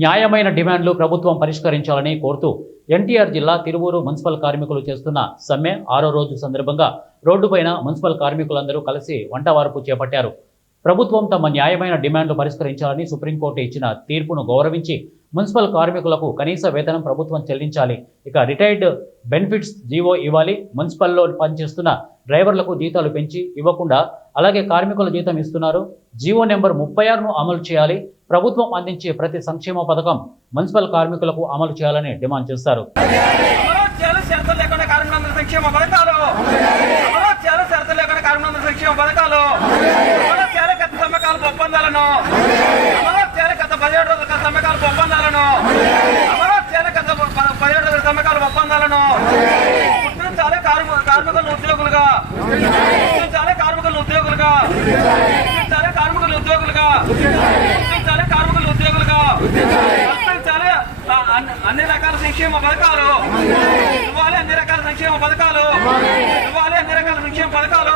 న్యాయమైన డిమాండ్లు ప్రభుత్వం పరిష్కరించాలని కోరుతూ ఎన్టీఆర్ జిల్లా తిరువూరు మున్సిపల్ కార్మికులు చేస్తున్న సమ్మె 6వ రోజు సందర్భంగా రోడ్డుపైన మున్సిపల్ కార్మికులందరూ కలిసి వంటవార్పు చేపట్టారు. ప్రభుత్వం తమ న్యాయమైన డిమాండ్లు పరిష్కరించాలని సుప్రీంకోర్టు ఇచ్చిన తీర్పును గౌరవించి మున్సిపల్ కార్మికులకు కనీస వేతనం ప్రభుత్వం చెల్లించాలి. ఇక రిటైర్డ్ బెనిఫిట్స్ జీవో ఇవ్వాలి. మున్సిపల్లో పనిచేస్తున్న డ్రైవర్లకు జీతాలు పెంచి ఇవ్వకుండా అలాగే కార్మికుల జీతం ఇస్తున్నారు. జీవో నెంబర్ 36ను అమలు చేయాలి. ప్రభుత్వం అందించే ప్రతి సంక్షేమ పథకం మున్సిపల్ కార్మికులకు అమలు చేయాలని డిమాండ్ చేశారు. అన్ని రకాల సంక్షేమ పథకాలు ఇవ్వాలి. అన్ని రకాల సంక్షేమ పథకాలు ఇవ్వాలి. అన్ని రకాల సంక్షేమ పథకాలు